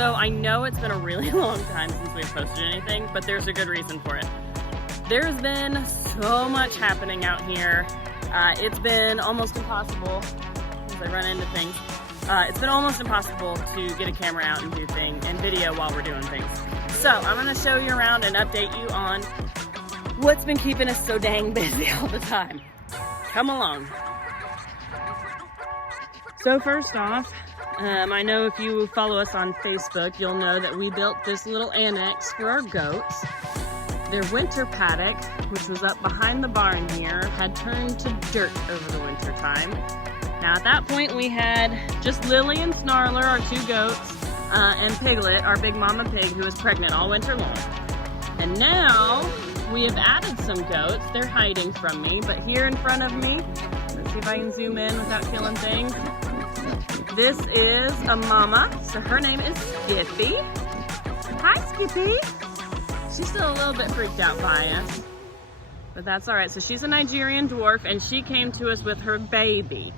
So I know it's been a really long time since we've posted anything, but there's a good reason for it. There's been so much happening out here. It's been almost impossible, as I run into things, it's been almost impossible to get a camera out and do things and video while we're doing things. So I'm gonna show you around and update you on what's been keeping us so dang busy all the time. Come along. So first off, I know if you follow us on Facebook, you'll know that we built this little annex for our goats. Their winter paddock, which was up behind the barn here, had turned to dirt over the winter time. Now at that point we had just Lily and Snarler, our two goats, and Piglet, our big mama pig, who was pregnant all winter long. And now we have added some goats. They're hiding from me, but here in front of me, let's see if I can zoom in without killing things. This is a mama, so her name is Skippy. Hi, Skippy. She's still a little bit freaked out by us, but that's all right. So she's a Nigerian dwarf, and she came to us with her baby.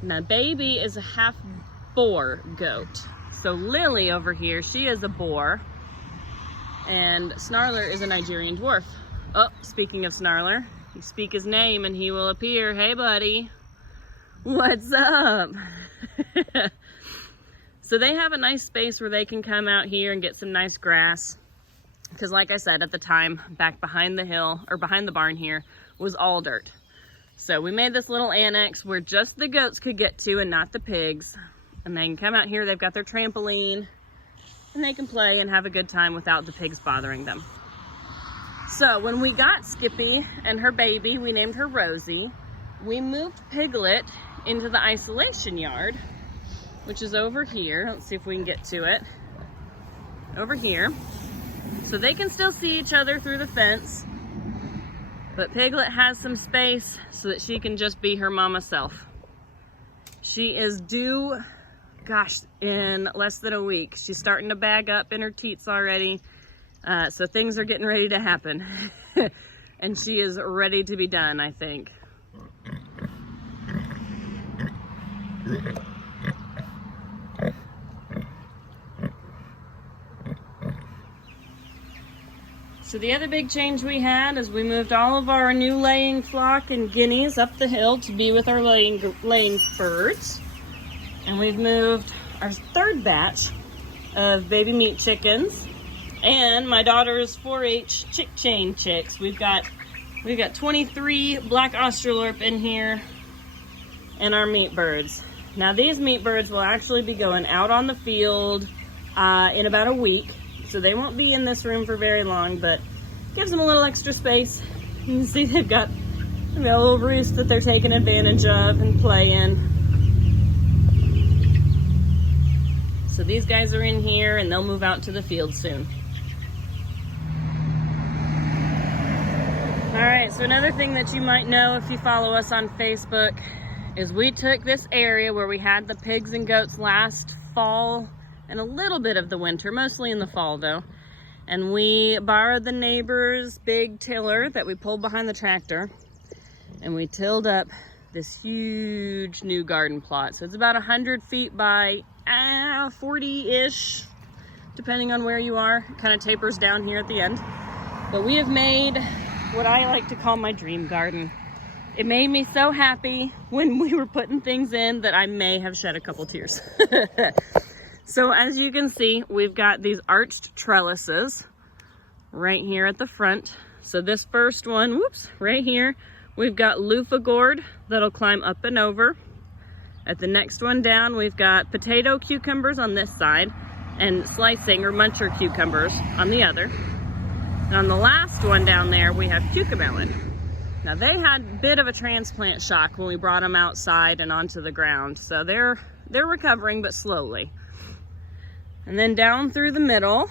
Now, baby is a half boar goat. So Lily over here, she is a boar, and Snarler is a Nigerian dwarf. Oh, speaking of Snarler, you speak his name and he will appear. Hey, buddy. What's up? So they have a nice space where they can come out here and get some nice grass. Because like I said, at the time, back behind the hill, or behind the barn here, was all dirt. So we made this little annex where just the goats could get to and not the pigs. And they can come out here, they've got their trampoline, and they can play and have a good time without the pigs bothering them. So when we got Skippy and her baby, we named her Rosie. We moved Piglet into the isolation yard, which is over here. Let's see if we can get to it. Over here. So they can still see each other through the fence, but Piglet has some space so that she can just be her mama self. She is due, gosh, in less than a week. She's starting to bag up in her teats already, so things are getting ready to happen. And she is ready to be done, I think. So the other big change we had is we moved all of our new laying flock and guineas up the hill to be with our laying birds. And we've moved our third batch of baby meat chickens and my daughter's 4-H chick chain chicks. We've got 23 black Australorp in here and our meat birds. Now these meat birds will actually be going out on the field in about a week. So they won't be in this room for very long, but gives them a little extra space. You can see they've got a little roost that they're taking advantage of and playing. So these guys are in here and they'll move out to the field soon. All right, so another thing that you might know if you follow us on Facebook is we took this area where we had the pigs and goats last fall and a little bit of the winter, mostly in the fall though. And we borrowed the neighbor's big tiller that we pulled behind the tractor, and we tilled up this huge new garden plot. So it's about 100 feet by 40-ish, depending on where you are. It kind of tapers down here at the end. But we have made what I like to call my dream garden. It made me so happy when we were putting things in that I may have shed a couple tears. So as you can see, we've got these arched trellises right here at the front. So this first one, whoops, right here, we've got loofah gourd that'll climb up and over. At the next one down, we've got potato cucumbers on this side and slicing or muncher cucumbers on the other. And on the last one down there, we have cucamelon. Now they had a bit of a transplant shock when we brought them outside and onto the ground. So they're recovering, but slowly. And then down through the middle,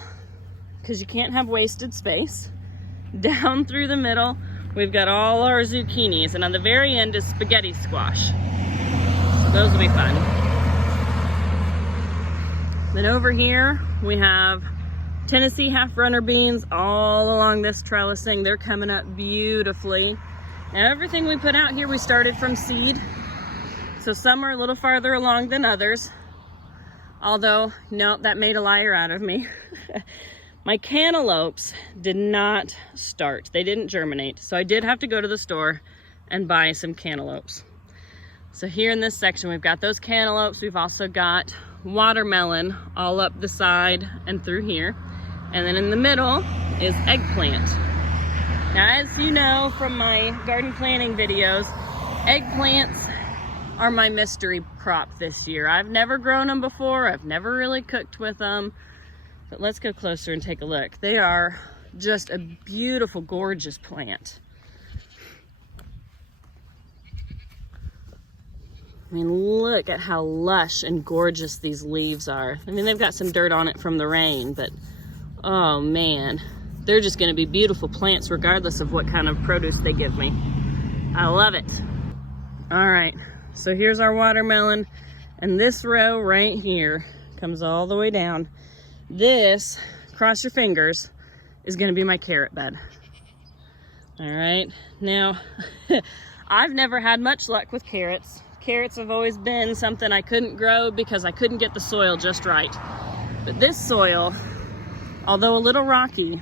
because you can't have wasted space, down through the middle, we've got all our zucchinis. And on the very end is spaghetti squash. So those will be fun. Then over here, we have Tennessee half-runner beans all along this trellising. They're coming up beautifully. Now everything we put out here, we started from seed. So some are a little farther along than others. Although, no, that made a liar out of me. My cantaloupes did not start. They didn't germinate. So I did have to go to the store and buy some cantaloupes. So here in this section, we've got those cantaloupes. We've also got watermelon all up the side and through here. And then in the middle is eggplant. Now, as you know from my garden planning videos, eggplants are my mystery crop this year. I've never grown them before. I've never really cooked with them. But let's go closer and take a look. They are just a beautiful, gorgeous plant. I mean, look at how lush and gorgeous these leaves are. I mean, they've got some dirt on it from the rain, but oh man, they're just gonna be beautiful plants regardless of what kind of produce they give me. I love it. All right, so here's our watermelon, and this row right here comes all the way down. This, cross your fingers, is gonna be my carrot bed. All right, now, I've never had much luck with carrots. Carrots have always been something I couldn't grow because I couldn't get the soil just right. But this soil, although a little rocky,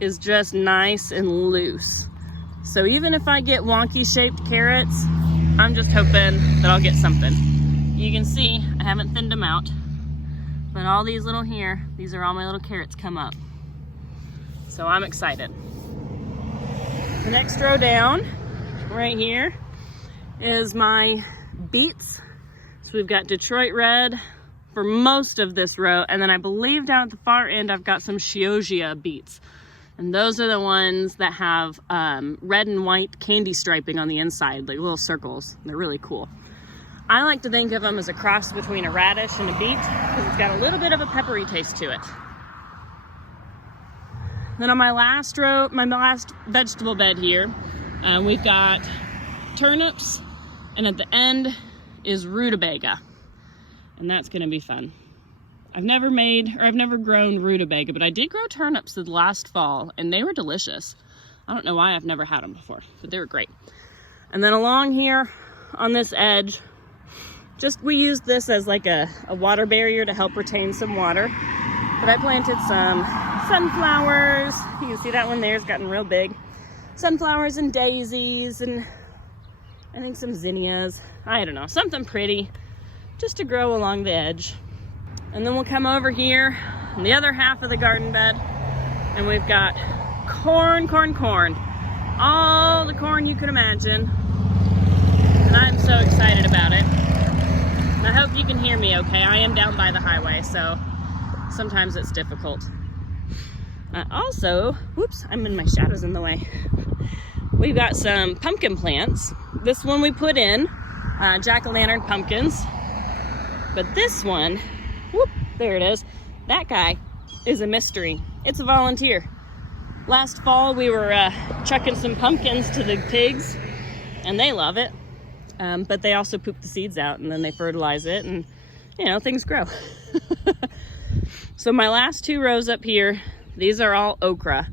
is just nice and loose. So even if I get wonky shaped carrots, I'm just hoping that I'll get something. You can see I haven't thinned them out, but all these little here, these are all my little carrots come up. So I'm excited. The next row down, right here, is my beets. So we've got Detroit red for most of this row, and then I believe down at the far end I've got some Chioggia beets, and those are the ones that have red and white candy striping on the inside, like little circles. They're really cool. I like to think of them as a cross between a radish and a beet because it's got a little bit of a peppery taste to it. Then on my last row, my last vegetable bed here, we've got turnips, and at the end is rutabaga, and that's gonna be fun. I've never grown rutabaga, but I did grow turnips the last fall, and they were delicious. I don't know why I've never had them before, but they were great. And then along here on this edge, we used this as like a water barrier to help retain some water. But I planted some sunflowers. You can see that one there's gotten real big. Sunflowers and daisies, and I think some zinnias. I don't know, something pretty just to grow along the edge. And then we'll come over here on the other half of the garden bed, and we've got corn, corn, corn. All the corn you can imagine. And I'm so excited about it. And I hope you can hear me okay. I am down by the highway, so sometimes it's difficult. Also, whoops, I'm in my shadows in the way. We've got some pumpkin plants. This one we put in, jack-o'-lantern pumpkins. But this one, whoop, there it is. That guy is a mystery. It's a volunteer. Last fall we were chucking some pumpkins to the pigs, and they love it. But they also poop the seeds out, and then they fertilize it, and you know, things grow. So my last two rows up here, these are all okra.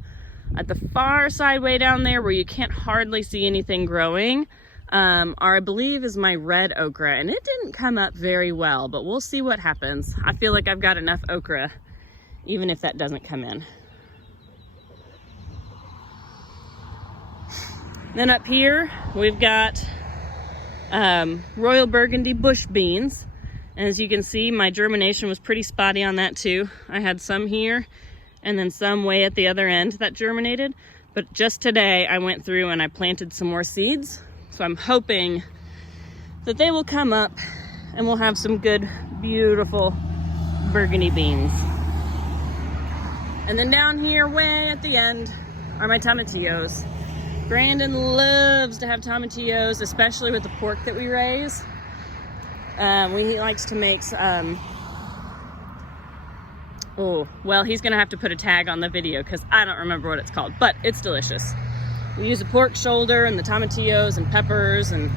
At the far side way down there where you can't hardly see anything growing, I believe is my red okra, and it didn't come up very well, but we'll see what happens. I feel like I've got enough okra, even if that doesn't come in. Then up here, we've got Royal Burgundy bush beans. And as you can see, my germination was pretty spotty on that too. I had some here and then some way at the other end that germinated. But just today I went through and I planted some more seeds. So I'm hoping that they will come up and we'll have some good, beautiful burgundy beans. And then down here way at the end are my tomatillos. Brandon loves to have tomatillos, especially with the pork that we raise. He likes to make, oh, well, he's gonna have to put a tag on the video because I don't remember what it's called, but it's delicious. We use a pork shoulder and the tomatillos and peppers, and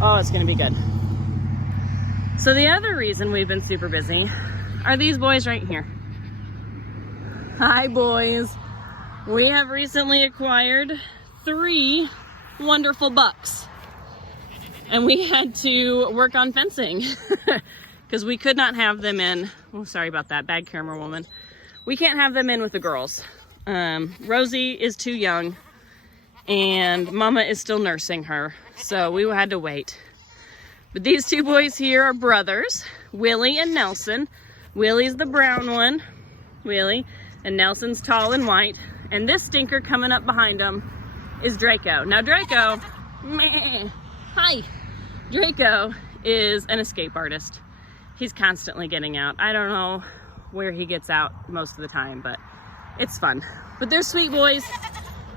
oh, it's gonna be good. So the other reason we've been super busy are these boys right here. Hi, boys. We have recently acquired 3 wonderful bucks. And we had to work on fencing because we could not have them in. Oh, sorry about that, bad camera woman. We can't have them in with the girls. Rosie is too young and Mama is still nursing her, so we had to wait. But these two boys here are brothers, Willie and Nelson. Willie's the brown one, Willie, and Nelson's tall and white. And this stinker coming up behind them is Draco. Now Draco, meh, hi. Draco is an escape artist. He's constantly getting out. I don't know where he gets out most of the time, but it's fun. But they're sweet boys.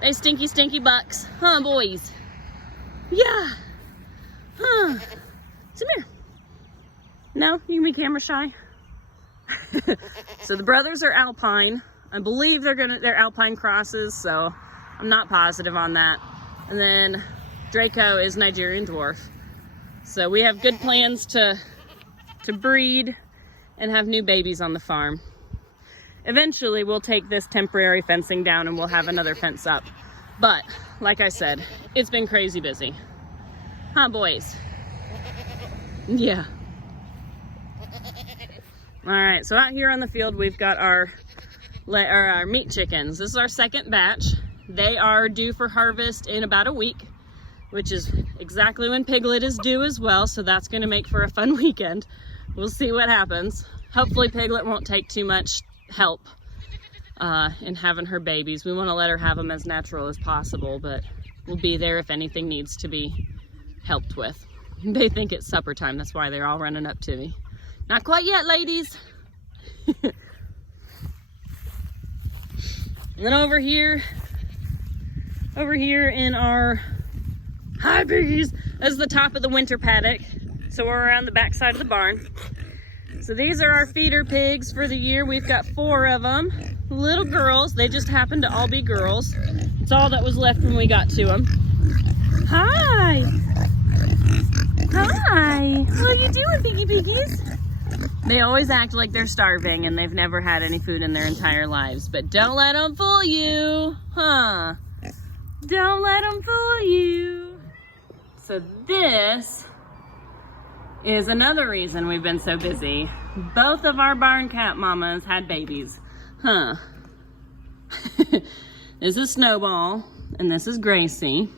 They stinky, stinky bucks. Huh, boys? Yeah. Huh. Come here. No, you can be camera shy. So the brothers are Alpine. I believe they're Alpine crosses, so I'm not positive on that. And then Draco is Nigerian dwarf. So we have good plans to breed and have new babies on the farm. Eventually we'll take this temporary fencing down and we'll have another fence up. But like I said, it's been crazy busy. Huh, boys? Yeah. All right, so out here on the field, we've got our meat chickens. This is our second batch. They are due for harvest in about a week, which is exactly when Piglet is due as well. So that's gonna make for a fun weekend. We'll see what happens. Hopefully Piglet won't take too much help in having her babies. We wanna let her have them as natural as possible, but we'll be there if anything needs to be helped with. They think it's supper time. That's why they're all running up to me. Not quite yet, ladies. And then over here in our hi piggies, this is the top of the winter paddock. So we're around the back side of the barn. So these are our feeder pigs for the year. We've got 4 of them, little girls. They just happen to all be girls. It's all that was left when we got to them. Hi. Hi. How are you doing, piggy piggies? They always act like they're starving and they've never had any food in their entire lives. But don't let them fool you, huh? Don't let them fool you. So this is another reason we've been so busy. Both of our barn cat mamas had babies, huh? This is Snowball and this is Gracie.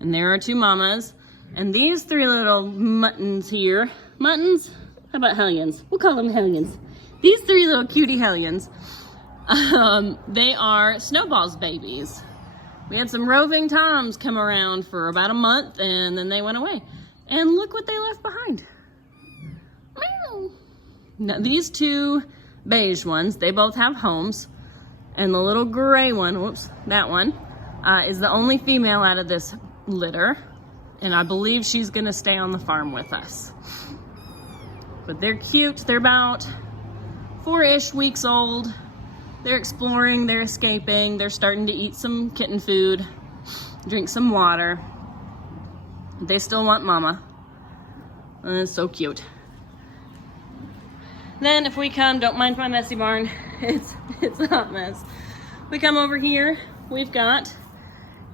And there are 2 mamas. And these 3 little muttons here, muttons? How about hellions? We'll call them hellions. These 3 little cutie hellions, they are Snowball's babies. We had some roving toms come around for about a month and then they went away. And look what they left behind. Meow. Now these 2 beige ones, they both have homes. And the little gray one, whoops, that one, is the only female out of this litter. And I believe she's gonna stay on the farm with us. But they're cute. They're about 4-ish weeks old. They're exploring, they're escaping, they're starting to eat some kitten food, drink some water. They still want mama. And it's so cute. Then if we come, don't mind my messy barn, it's a hot mess. We come over here, we've got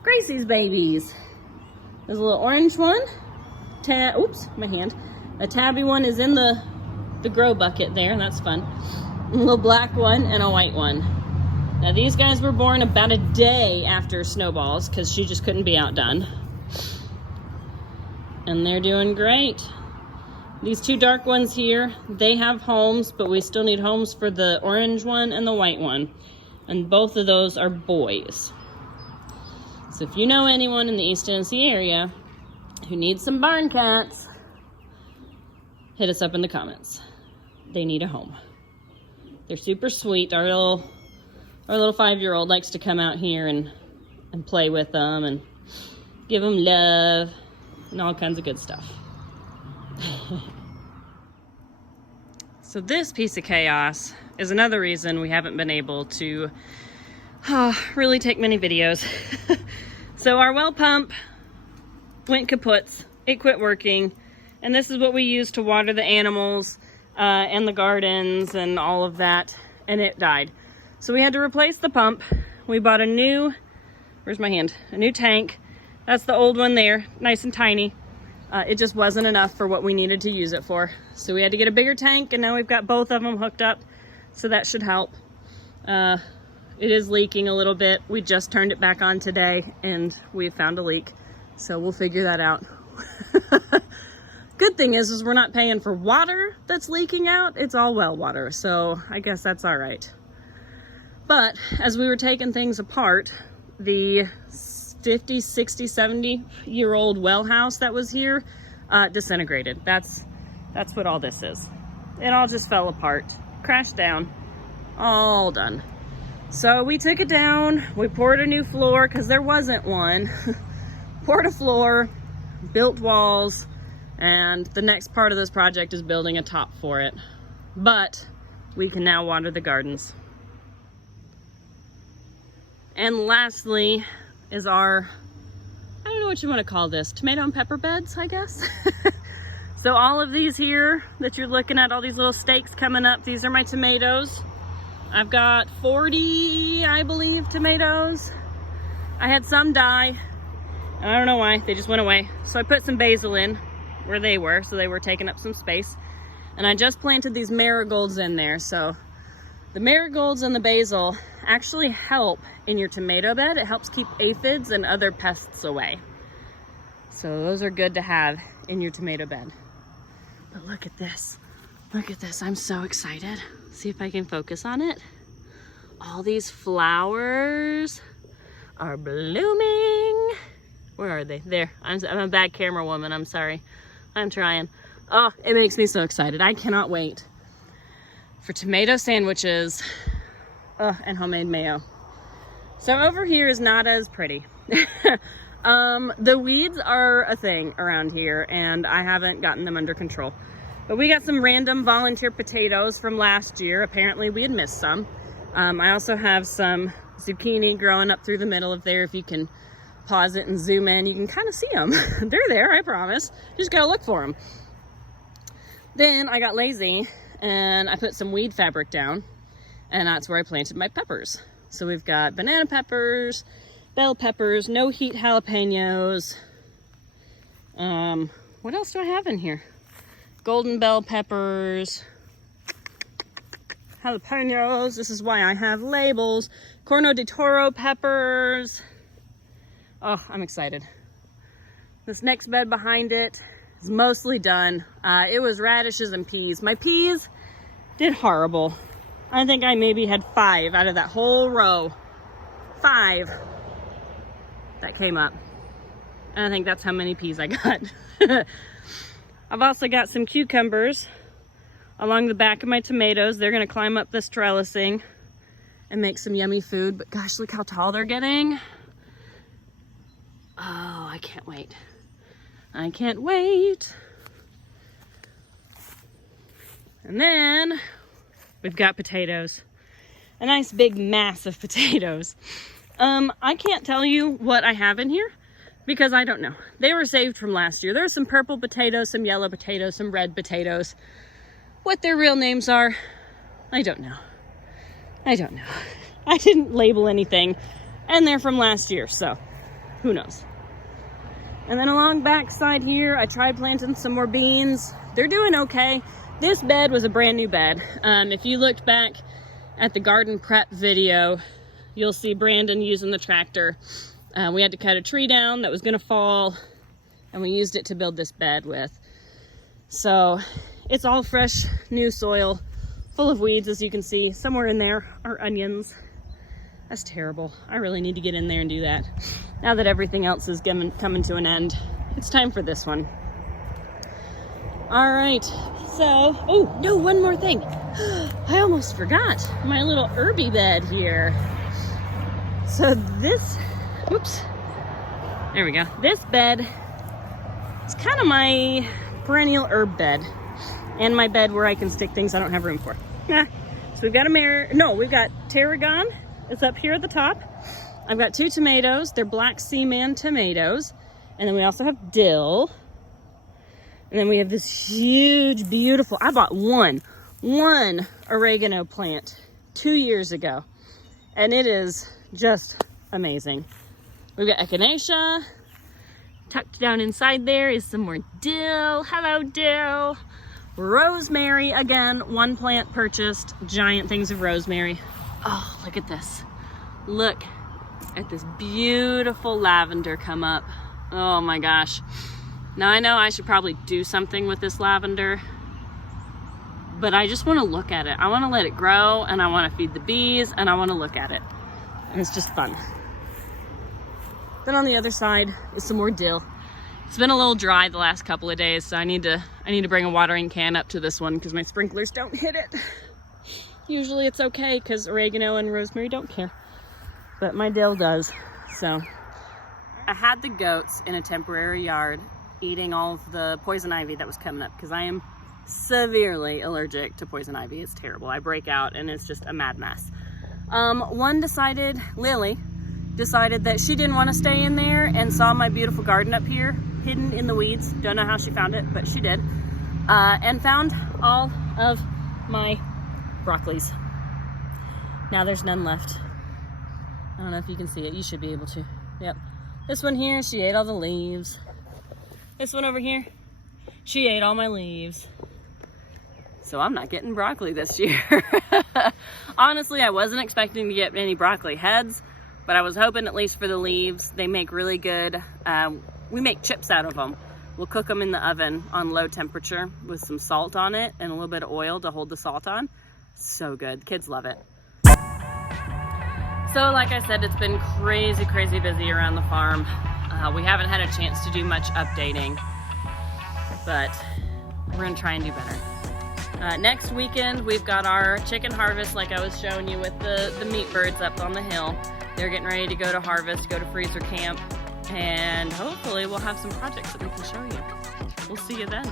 Gracie's babies. There's a little orange one, oops, my hand. A tabby one is in the grow bucket there, that's fun. A little black one and a white one. Now these guys were born about a day after Snowball's because she just couldn't be outdone. And they're doing great. These 2 dark ones here, they have homes, but we still need homes for the orange one and the white one. And both of those are boys. So if you know anyone in the East Tennessee area who needs some barn cats, hit us up in the comments. They need a home. They're super sweet. Our little 5-year-old likes to come out here and play with them and give them love and all kinds of good stuff. So this piece of chaos is another reason we haven't been able to really take many videos. So our well pump went kaput. It quit working. And this is what we use to water the animals and the gardens and all of that. And it died. So we had to replace the pump. We bought a new, where's my hand? A new tank. That's the old one there, nice and tiny. It just wasn't enough for what we needed to use it for. So we had to get a bigger tank, and now we've got both of them hooked up. So that should help. It is leaking a little bit. We just turned it back on today and we found a leak. So we'll figure that out. Good thing is we're not paying for water that's leaking out. It's all well water. So I guess that's all right. But as we were taking things apart, the 50, 60, 70-year-old well house that was here disintegrated. That's what all this is. It all just fell apart, crashed down, all done. So we took it down, we poured a new floor because there wasn't one. Poured a floor, built walls, and the next part of this project is building a top for it. But we can now water the gardens. And lastly is our, I don't know what you want to call this, tomato and pepper beds, I guess. So all of these here that you're looking at, all these little stakes coming up, these are my tomatoes. I've got 40, I believe, tomatoes. I had some die, and I don't know why, they just went away. So I put some basil in where they were, so they were taking up some space. And I just planted these marigolds in there. So the marigolds and the basil actually help in your tomato bed. It helps keep aphids and other pests away. So those are good to have in your tomato bed. But look at this. Look at this. I'm so excited. See if I can focus on it. All these flowers are blooming. Where are they? There. I'm a bad camera woman. I'm sorry. I'm trying. Oh, it makes me so excited. I cannot wait for tomato sandwiches and homemade mayo. So over here is not as pretty. The weeds are a thing around here, and I haven't gotten them under control. But we got some random volunteer potatoes from last year. Apparently we had missed some. I also have some zucchini growing up through the middle of there. If you can pause it and zoom in, you can kind of see them. They're there, I promise. You just gotta look for them. Then I got lazy and I put some weed fabric down, and that's where I planted my peppers. So we've got banana peppers, bell peppers, no heat jalapenos. What else do I have in here? Golden bell peppers, jalapenos. This is why I have labels. Corno de Toro peppers. Oh, I'm excited. This next bed behind it is mostly done. It was radishes and peas. My peas did horrible. I think I maybe had 5 out of that whole row. 5 that came up. And I think that's how many peas I got. I've also got some cucumbers along the back of my tomatoes. They're gonna climb up this trellising and make some yummy food. But gosh, look how tall they're getting. Oh, I can't wait. I can't wait. And then we've got potatoes. A nice big mass of potatoes. I can't tell you what I have in here because I don't know. They were saved from last year. There's some purple potatoes, some yellow potatoes, some red potatoes. What their real names are, I don't know. I don't know. I didn't label anything, and they're from last year, so who knows. And then along back side here, I tried planting some more beans. They're doing okay. This bed was a brand new bed. If you looked back at the garden prep video, you'll see Brandon using the tractor. We had to cut a tree down that was gonna fall, and we used it to build this bed with. So it's all fresh, new soil, full of weeds, as you can see. Somewhere in there are onions. That's terrible. I really need to get in there and do that. Now that everything else is coming to an end, it's time for this one. All right, so, oh no, one more thing. I almost forgot my little herby bed here. So this, oops, there we go. This bed is kind of my perennial herb bed, and my bed where I can stick things I don't have room for. So we've got we've got tarragon. It's up here at the top. I've got 2 tomatoes. They're black seaman tomatoes. And then we also have dill. And then we have this huge, beautiful, I bought one oregano plant 2 years ago. And it is just amazing. We've got echinacea tucked Down inside there is some more dill. Hello, dill. Rosemary, again, one plant purchased, giant things of rosemary. Oh, look at this. Look at this beautiful lavender come up. Oh my gosh. Now I know I should probably do something with this lavender, but I just want to look at it. I want to let it grow, and I want to feed the bees, and I want to look at it. And it's just fun. Then on the other side is some more dill. It's been a little dry the last couple of days, so I need to bring a watering can up to this one because my sprinklers don't hit it. Usually it's okay because oregano and rosemary don't care, but my dill does. So I had the goats in a temporary yard eating all of the poison ivy that was coming up because I am severely allergic to poison ivy. It's terrible. I break out and it's just a mad mess. Lily decided that she didn't want to stay in there and saw my beautiful garden up here hidden in the weeds. Don't know how she found it, but she did. And found all of my broccolis. Now there's none left. I don't know if you can see it. You should be able to. Yep. This one here, she ate all the leaves. This one over here, she ate all my leaves. So I'm not getting broccoli this year. Honestly, I wasn't expecting to get any broccoli heads, but I was hoping at least for the leaves. They make really good, we make chips out of them. We'll cook them in the oven on low temperature with some salt on it and a little bit of oil to hold the salt on. So good, kids love it. So like I said, it's been crazy, crazy busy around the farm. We haven't had a chance to do much updating, but we're gonna try and do better. Next weekend, we've got our chicken harvest like I was showing you with the meat birds up on the hill. They're getting ready to go to harvest, go to freezer camp, and hopefully we'll have some projects that we can show you. We'll see you then.